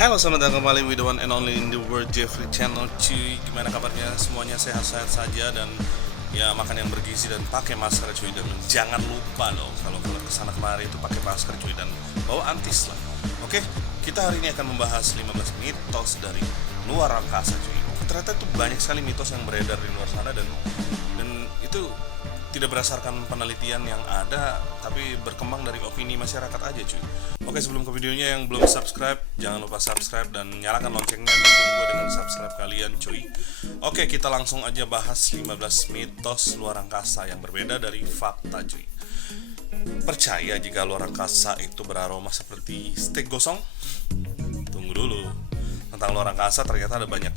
Halo, selamat datang kembali with the one and only in the world Jeffrey Channel. Cuy, gimana kabarnya? Semuanya sehat-sehat saja dan ya makan yang bergizi dan pakai masker cuy. Dan jangan lupa loh kalau kesana kemari itu pakai masker cuy dan bawa antis lah. Oke, kita hari ini akan membahas 15 mitos dari luar angkasa cuy. Ternyata itu banyak sekali mitos yang beredar di luar sana dan itu tidak berdasarkan penelitian yang ada, tapi berkembang dari opini masyarakat aja cuy. Oke, sebelum ke videonya, yang belum subscribe jangan lupa subscribe dan nyalakan loncengnya, dukung gue dengan subscribe kalian cuy. Oke, kita langsung aja bahas 15 mitos luar angkasa yang berbeda dari fakta cuy. Percaya jika luar angkasa itu beraroma seperti steak gosong? Tunggu dulu. Tentang luar angkasa ternyata ada banyak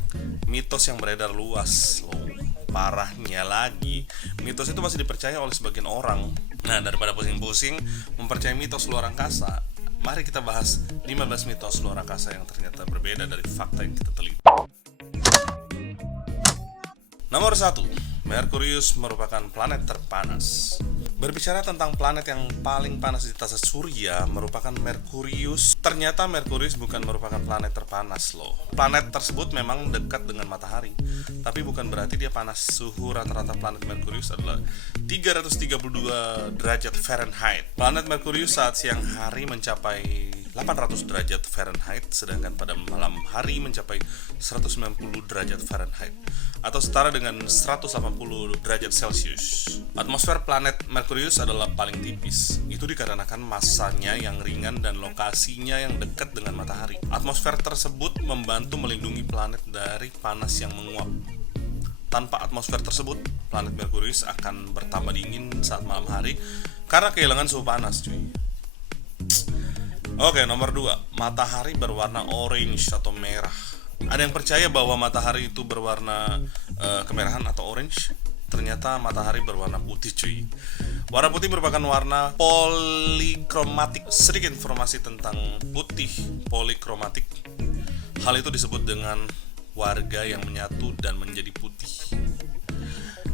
mitos yang beredar luas loh. Parahnya lagi, mitos itu masih dipercaya oleh sebagian orang. Nah, daripada pusing-pusing mempercayai mitos luar angkasa, mari kita bahas 15 mitos luar angkasa yang ternyata berbeda dari fakta yang kita teliti. Nomor 1, Merkurius merupakan planet terpanas. Berbicara tentang planet yang paling panas di tata surya merupakan Merkurius. Ternyata Merkurius bukan merupakan planet terpanas loh. Planet tersebut memang dekat dengan matahari, tapi bukan berarti dia panas. Suhu rata-rata planet Merkurius adalah 332 derajat Fahrenheit. Planet Merkurius saat siang hari mencapai 800 derajat Fahrenheit, sedangkan pada malam hari mencapai 190 derajat Fahrenheit, atau setara dengan 180 derajat Celcius. Atmosfer planet Merkurius adalah paling tipis. Itu dikarenakan masanya yang ringan dan lokasinya yang dekat dengan matahari. Atmosfer tersebut membantu melindungi planet dari panas yang menguap. Tanpa atmosfer tersebut, planet Merkurius akan bertambah dingin saat malam hari karena kehilangan suhu panas, cuy. Oke, nomor 2, matahari berwarna orange atau merah. Ada yang percaya bahwa matahari itu berwarna kemerahan atau orange. Ternyata matahari berwarna putih cuy. Warna putih merupakan warna polikromatik. Sedikit informasi tentang putih polikromatik. Hal itu disebut dengan warga yang menyatu dan menjadi putih.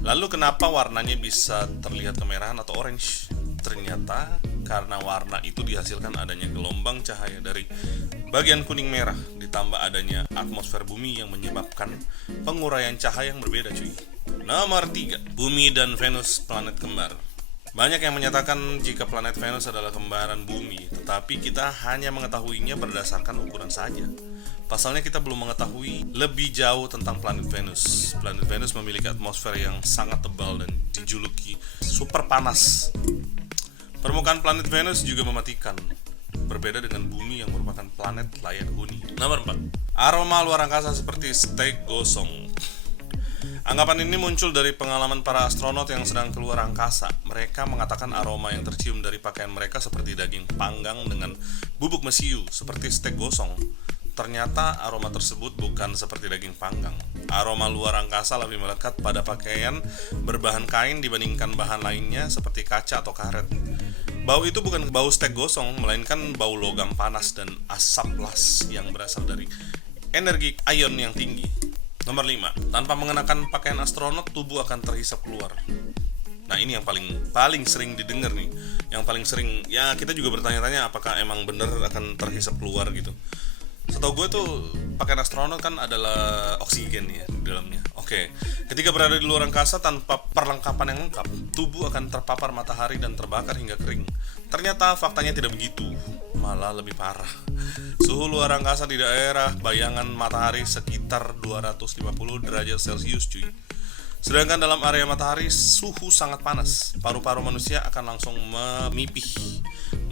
Lalu kenapa warnanya bisa terlihat kemerahan atau orange? Ternyata karena warna itu dihasilkan adanya gelombang cahaya dari bagian kuning merah ditambah adanya atmosfer bumi yang menyebabkan penguraian cahaya yang berbeda cuy. Nomor 3, Bumi dan Venus planet kembar. Banyak yang menyatakan jika planet Venus adalah kembaran bumi, tetapi kita hanya mengetahuinya berdasarkan ukuran saja. Pasalnya kita belum mengetahui lebih jauh tentang planet Venus. Planet Venus memiliki atmosfer yang sangat tebal dan dijuluki super panas. Permukaan planet Venus juga mematikan, berbeda dengan bumi yang merupakan planet layak huni. Nomor 4, aroma luar angkasa seperti steak gosong. Anggapan ini muncul dari pengalaman para astronot yang sedang keluar angkasa. Mereka mengatakan aroma yang tercium dari pakaian mereka seperti daging panggang dengan bubuk mesiu, seperti steak gosong. Ternyata aroma tersebut bukan seperti daging panggang. Aroma luar angkasa lebih melekat pada pakaian berbahan kain dibandingkan bahan lainnya seperti kaca atau karet. Bau itu bukan bau steak gosong, melainkan bau logam panas dan asap las yang berasal dari energi ion yang tinggi. Nomor 5, tanpa mengenakan pakaian astronot, tubuh akan terhisap keluar. Nah, ini yang paling sering didengar nih. Yang paling sering, ya kita juga bertanya-tanya apakah emang bener akan terhisap keluar gitu. Setahu gue tuh pakaian astronot kan adalah oksigen ya di dalamnya. Oke, ketika berada di luar angkasa tanpa perlengkapan yang lengkap, tubuh akan terpapar matahari dan terbakar hingga kering. Ternyata faktanya tidak begitu, malah lebih parah. Suhu luar angkasa di daerah bayangan matahari sekitar 250 derajat Celcius cuy. Sedangkan dalam area matahari suhu sangat panas. Paru-paru manusia akan langsung memipih.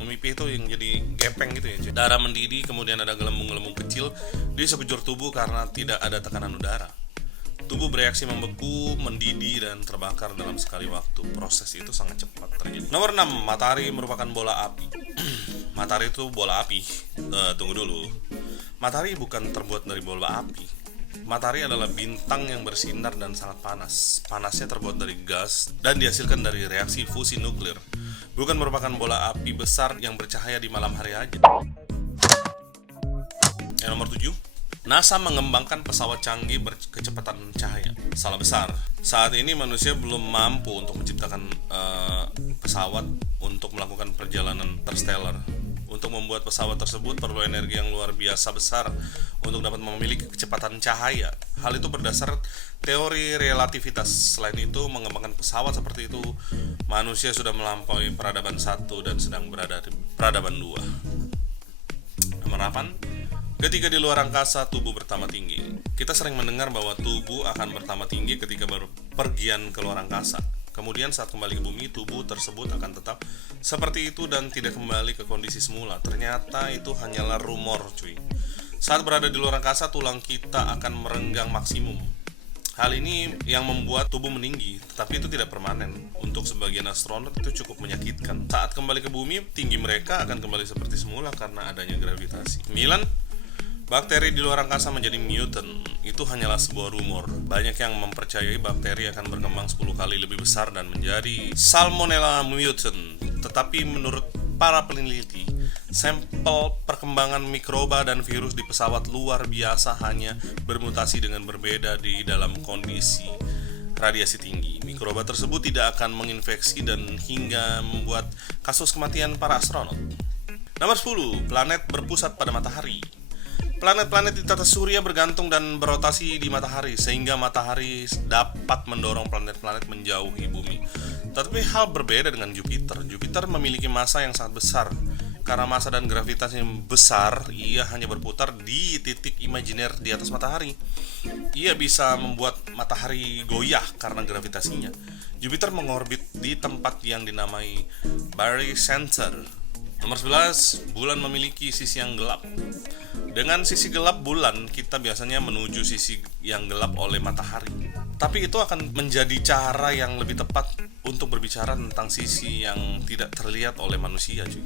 Memipih itu yang jadi gepeng gitu ya cuy. Darah mendidih, kemudian ada gelembung-gelembung kecil di sekujur tubuh karena tidak ada tekanan udara. Tubuh bereaksi membeku, mendidih, dan terbakar dalam sekali waktu. Proses itu sangat cepat terjadi. Nomor 6, matahari merupakan bola api. Matahari itu bola api. Tunggu dulu. Matahari bukan terbuat dari bola api. Matahari adalah bintang yang bersinar dan sangat panas. Panasnya terbuat dari gas dan dihasilkan dari reaksi fusi nuklir. Bukan merupakan bola api besar yang bercahaya di malam hari aja. Nomor 7, NASA mengembangkan pesawat canggih berkecepatan cahaya. Salah besar. Saat ini manusia belum mampu untuk menciptakan pesawat untuk melakukan perjalanan interstellar. Untuk membuat pesawat tersebut perlu energi yang luar biasa besar untuk dapat memiliki kecepatan cahaya. Hal itu berdasar teori relativitas. Selain itu, mengembangkan pesawat seperti itu, manusia sudah melampaui peradaban 1 dan sedang berada di peradaban 2. Nomor 8, ketika di luar angkasa, tubuh bertambah tinggi. Kita sering mendengar bahwa tubuh akan bertambah tinggi ketika berpergian ke luar angkasa. Kemudian saat kembali ke bumi, tubuh tersebut akan tetap seperti itu dan tidak kembali ke kondisi semula. Ternyata itu hanyalah rumor, cuy. Saat berada di luar angkasa, tulang kita akan merenggang maksimum. Hal ini yang membuat tubuh meninggi, tetapi itu tidak permanen. Untuk sebagian astronot itu cukup menyakitkan. Saat kembali ke bumi, tinggi mereka akan kembali seperti semula karena adanya gravitasi. 9. Bakteri di luar angkasa menjadi mutant. Itu hanyalah sebuah rumor. Banyak yang mempercayai bakteri akan berkembang 10 kali lebih besar dan menjadi Salmonella mutant. Tetapi menurut para peneliti, sampel perkembangan mikroba dan virus di pesawat luar biasa hanya bermutasi dengan berbeda di dalam kondisi radiasi tinggi. Mikroba tersebut tidak akan menginfeksi dan hingga membuat kasus kematian para astronot. Nomor 10. Planet berpusat pada matahari. Planet-planet di tata surya bergantung dan berotasi di matahari, sehingga matahari dapat mendorong planet-planet menjauhi bumi. Tetapi hal berbeda dengan Jupiter. Jupiter memiliki massa yang sangat besar. Karena massa dan gravitasi yang besar, ia hanya berputar di titik imajiner di atas matahari. Ia bisa membuat matahari goyah karena gravitasinya. Jupiter mengorbit di tempat yang dinamai barycenter. Nomor 11, bulan memiliki sisi yang gelap. Dengan sisi gelap bulan, kita biasanya menuju sisi yang gelap oleh matahari. Tapi itu akan menjadi cara yang lebih tepat untuk berbicara tentang sisi yang tidak terlihat oleh manusia, cuy.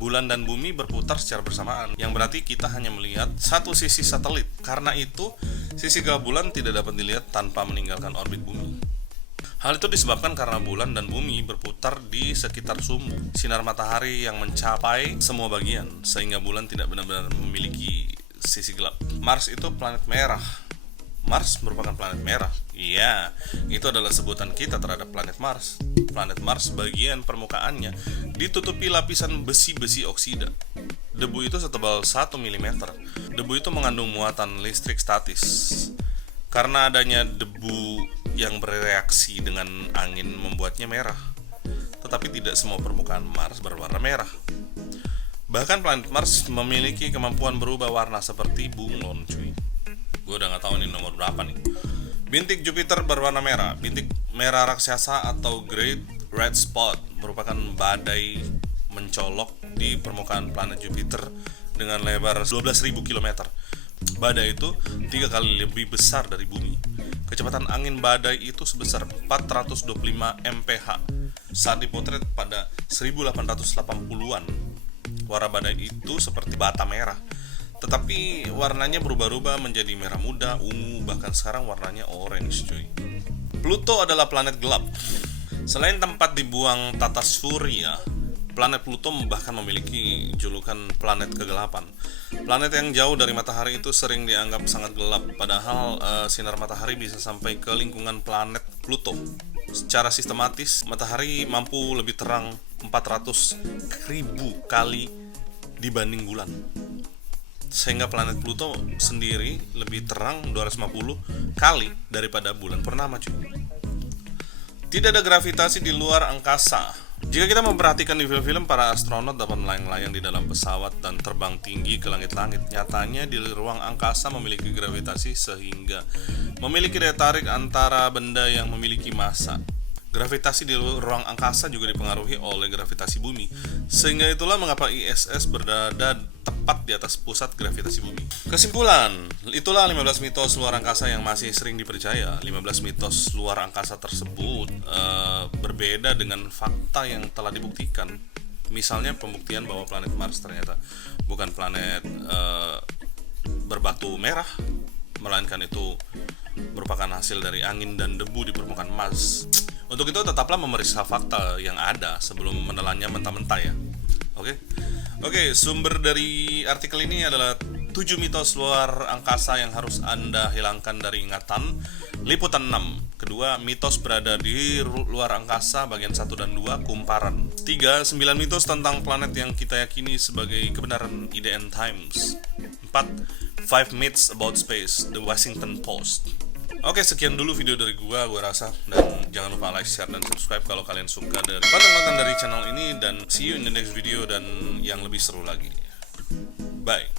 Bulan dan bumi berputar secara bersamaan, yang berarti kita hanya melihat satu sisi satelit. Karena itu, sisi gelap bulan tidak dapat dilihat tanpa meninggalkan orbit bumi. Hal itu disebabkan karena bulan dan bumi berputar di sekitar sumbu sinar matahari yang mencapai semua bagian, sehingga bulan tidak benar-benar memiliki sisi gelap. Mars itu planet merah. Mars merupakan planet merah. Iya, itu adalah sebutan kita terhadap planet Mars. Planet Mars bagian permukaannya ditutupi lapisan besi-besi oksida. Debu itu setebal 1 mm. Debu itu mengandung muatan listrik statis. Karena adanya debu yang bereaksi dengan angin membuatnya merah. Tetapi tidak semua permukaan Mars berwarna merah. Bahkan planet Mars memiliki kemampuan berubah warna seperti bunglon, cuy. Gue udah gak tahu ini nomor berapa nih. Bintik Jupiter berwarna merah. Bintik merah raksasa atau Great Red Spot merupakan badai mencolok di permukaan planet Jupiter dengan lebar 12.000 km. Badai itu 3 kali lebih besar dari bumi. Kecepatan angin badai itu sebesar 425 mph saat dipotret pada 1880-an. Warna badai itu seperti bata merah, tetapi warnanya berubah-ubah menjadi merah muda, ungu, bahkan sekarang warnanya orange, cuy. Pluto adalah planet gelap. Selain tempat dibuang tata surya, planet Pluto bahkan memiliki julukan planet kegelapan. Planet yang jauh dari matahari itu sering dianggap sangat gelap, padahal sinar matahari bisa sampai ke lingkungan planet Pluto. Secara sistematis, matahari mampu lebih terang 400.000 kali dibanding bulan. Sehingga planet Pluto sendiri lebih terang 250 kali daripada bulan purnama, cuy. Tidak ada gravitasi di luar angkasa. Jika kita memperhatikan di film-film, para astronot dapat melayang-layang di dalam pesawat dan terbang tinggi ke langit-langit. Nyatanya di ruang angkasa memiliki gravitasi sehingga memiliki daya tarik antara benda yang memiliki massa. Gravitasi di ruang angkasa juga dipengaruhi oleh gravitasi bumi. Sehingga itulah mengapa ISS berada tepat di atas pusat gravitasi bumi. Kesimpulan, itulah 15 mitos luar angkasa yang masih sering dipercaya. 15 mitos luar angkasa tersebut berbeda dengan fakta yang telah dibuktikan. Misalnya pembuktian bahwa planet Mars ternyata bukan planet berbatu merah, melainkan itu merupakan hasil dari angin dan debu di permukaan Mars. Untuk itu tetaplah memeriksa fakta yang ada sebelum menelannya mentah-mentah ya. Oke, sumber dari artikel ini adalah 7 mitos luar angkasa yang harus Anda hilangkan dari ingatan. Liputan 6. Kedua, mitos berada di luar angkasa bagian 1 dan 2, kumparan. 3. 9 mitos tentang planet yang kita yakini sebagai kebenaran IDN Times. 4. 5 myths about space, The Washington Post. Oke, sekian dulu video dari gua rasa. Dan jangan lupa like, share, dan subscribe kalau kalian suka dari konten-konten dari channel ini. Dan see you in the next video dan yang lebih seru lagi. Bye.